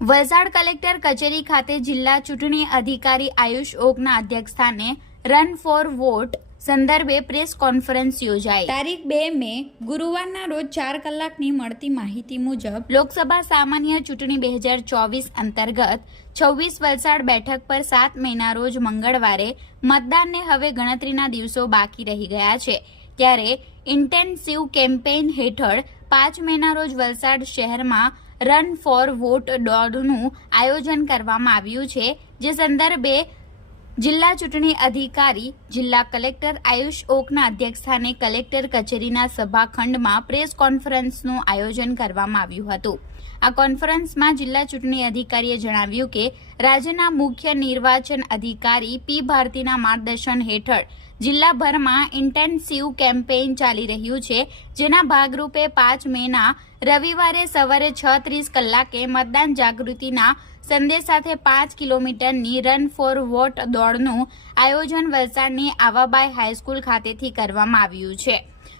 Valsad collector કચેરી ખાતે જિલ્લા ચૂંટણી અધિકારી આયુષ ઓકના અધ્યક્ષસ્થાને રન ફોર વોટ સંદર્ભે પ્રેસ કોન્ફરન્સ યોજાઈ. તારીખ બે મે ગુરુવારના રોજ ચાર કલાકની મળતી માહિતી મુજબ લોકસભા સામાન્ય ચૂંટણી બે હજાર ચોવીસ અંતર્ગત છવ્વીસ વલસાડ બેઠક પર સાત મેના રોજ મંગળવારે મતદાનને હવે ગણતરીના દિવસો બાકી રહી ગયા છે. ત્યારે ઇન્ટેન્સિવ કેમ્પેઇન હેઠળ પાંચ મેના રોજ વલસાડ શહેરમાં રન ફોર વોટ દોડનું આયોજન કરવામાં આવ્યું છે. જે સંદર્ભે જિલ્લા ચૂંટણી અધિકારી, જિલ્લા કલેક્ટર આયુષ ઓકના અધ્યક્ષસ્થાને કલેક્ટર કચેરીના સભાખંડમાં પ્રેસ કોન્ફરન્સનું આયોજન કરવામાં આવ્યું હતું. આ કોન્ફરન્સમાં જિલ્લા ચૂંટણી અધિકારીએ જણાવ્યું કે, રાજ્યના મુખ્ય નિર્વાચન અધિકારી પી ભારતીના માર્ગદર્શન હેઠળ જિલ્લાભરમાં ઇન્ટેન્સિવ કેમ્પેઇન ચાલી રહ્યું છે, જેના ભાગરૂપે પાંચ મેના રવિવારે સવારે છ ત્રીસ કલાકે મતદાન જાગૃતિના સંદેશ સાથે પાંચ કિલોમીટરની રન ફોર વોટ દોડનું આયોજન વલસાડની આવાબાઈ હાઈસ્કૂલ ખાતેથી કરવામાં આવ્યું છે.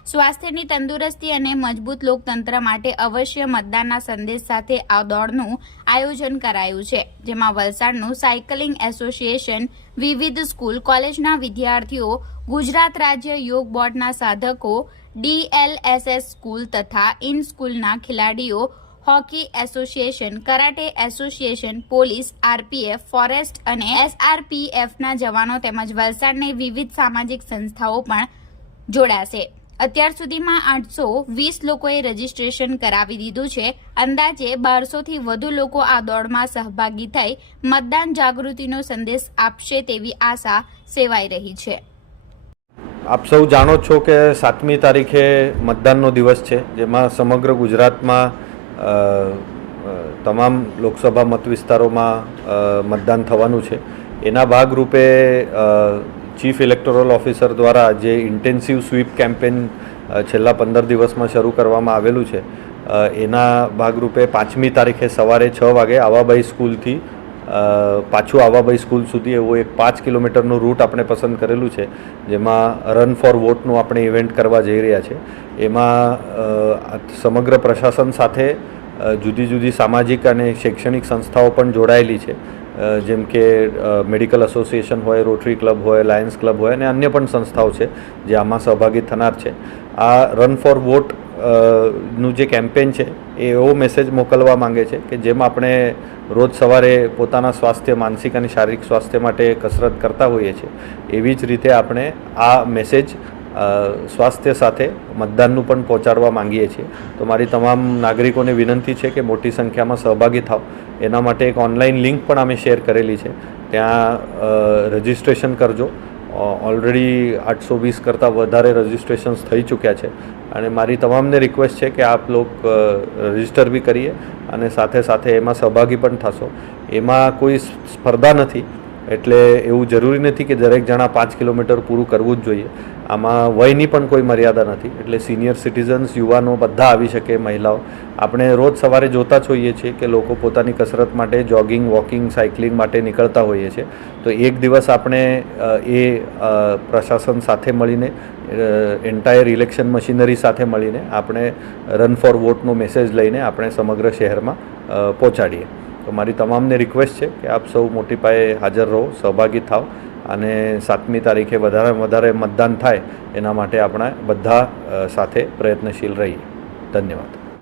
સ્વાસ્થ્યની તંદુરસ્તી અને મજબૂત લોકતંત્ર માટે અવશ્ય મતદાનના સંદેશ સાથે આ દોડનું આયોજન કરાયું છે, જેમાં વલસાડનું સાયકલિંગ એસોસિએશન, વિવિધ સ્કૂલ કોલેજના વિદ્યાર્થીઓ, ગુજરાત રાજ્ય યોગ બોર્ડના સાધકો, ડીએલએસએસ સ્કૂલ તથા ઇન સ્કૂલના ખેલાડીઓ, hockey association, karate association, police, RPF, forest અને એસઆરપીએફના જવાનો તેમજ વલસાડની વિવિધ સામાજિક સંસ્થાઓ પણ જોડાશે. અત્યાર સુધીમાં આઠસો વીસ લોકોએ રજીસ્ટ્રેશન કરાવી દીધું છે. અંદાજે બારસોથી વધુ લોકો આ દોડમાં સહભાગી થઈ મતદાન જાગૃતિનો સંદેશ આપશે તેવી આશા સેવાઈ રહી છે. આપ સૌ જાણો છો કે સાતમી તારીખે મતદાનનો દિવસ છે, જેમાં સમગ્ર ગુજરાતમાં તમામ લોકસભા મત વિસ્તારોમાં મતદાન થવાનું છે. એના ભાગરૂપે ચીફ ઇલેક્ટોરલ ઓફિસર દ્વારા જે ઇન્ટેન્સિવ સ્વીપ કેમ્પેન છેલ્લા પંદર દિવસમાં શરૂ કરવામાં આવેલું છે એના ભાગરૂપે પાંચમી તારીખે સવારે છ વાગે આવાબાઈ સ્કૂલથી પાછું આવાબાઈ સ્કૂલ સુધી એવું એક પાંચ કિલોમીટરનું રૂટ આપણે પસંદ કરેલું છે, જેમાં રન ફોર વોટનું આપણે ઇવેન્ટ કરવા જઈ રહ્યા છે. એમાં સમગ્ર પ્રશાસન સાથે જુદી જુદી સામાજિક અને શૈક્ષણિક સંસ્થાઓ પણ જોડાયેલી છે. જેમ કે મેડિકલ એસોસિએશન હોય, રોટરી ક્લબ હોય, લાયન્સ ક્લબ હોય અને અન્ય પણ સંસ્થાઓ છે જે આમાં સહભાગી થનાર છે. આ રન ફોર વોટનું જે કેમ્પેન છે, એ એવો મેસેજ મોકલવા માંગે છે કે જેમ આપણે રોજ સવારે પોતાના સ્વાસ્થ્ય, માનસિક અને શારીરિક સ્વાસ્થ્ય માટે કસરત કરતા હોઈએ છીએ, એવી જ રીતે આપણે આ મેસેજ સ્વાસ્થ્ય સાથે મતદાનનું પણ પહોંચાડવા માંગીએ છીએ. તો મારી તમામ નાગરિકોને વિનંતી છે કે મોટી સંખ્યામાં સહભાગી થાવ એના માટે એક ઓનલાઈન લિંક પણ અમે શેર કરેલી છે. ત્યાં રજિસ્ટ્રેશન કરજો. ઓલરેડી આઠસો વીસ કરતાં વધારે રજિસ્ટ્રેશન્સ થઈ ચૂક્યા છે. અને મારી તમામને રિક્વેસ્ટ છે કે આપ લોક રજિસ્ટર બી કરીએ અને સાથે સાથે એમાં સહભાગી પણ થશો. એમાં કોઈ સ્પર્ધા નથી. એટલે એવું જરૂરી નથી કે દરેક જણા પાંચ કિલોમીટર પૂરું કરવું જ જોઈએ. આમાં વયની પણ કોઈ મર્યાદા નથી. એટલે સિનિયર સિટીઝન્સ યુવાનો બધા આવી શકે, મહિલાઓ. આપણે રોજ સવારે જોતા જ હોઈએ છીએ કે લોકો પોતાની કસરત માટે જોગિંગ વોકિંગ સાયકલિંગ માટે નીકળતા હોઈએ છીએ. તો એક દિવસ આપણે એ પ્રશાસન સાથે મળીને એન્ટાયર ઇલેક્શન મશીનરી સાથે મળીને આપણે રન ફોર વોટનો મેસેજ લઈને આપણે સમગ્ર શહેરમાં પહોંચાડીએ. તો મારી તમામને રિક્વેસ્ટ છે કે આપ સૌ મોટી પાયે હાજર રહો, સહભાગી થાવ અને સાતમી તારીખે વધારે વધારે મતદાન થાય એના માટે આપણે બધા સાથે પ્રયત્નશીલ રહીએ. ધન્યવાદ.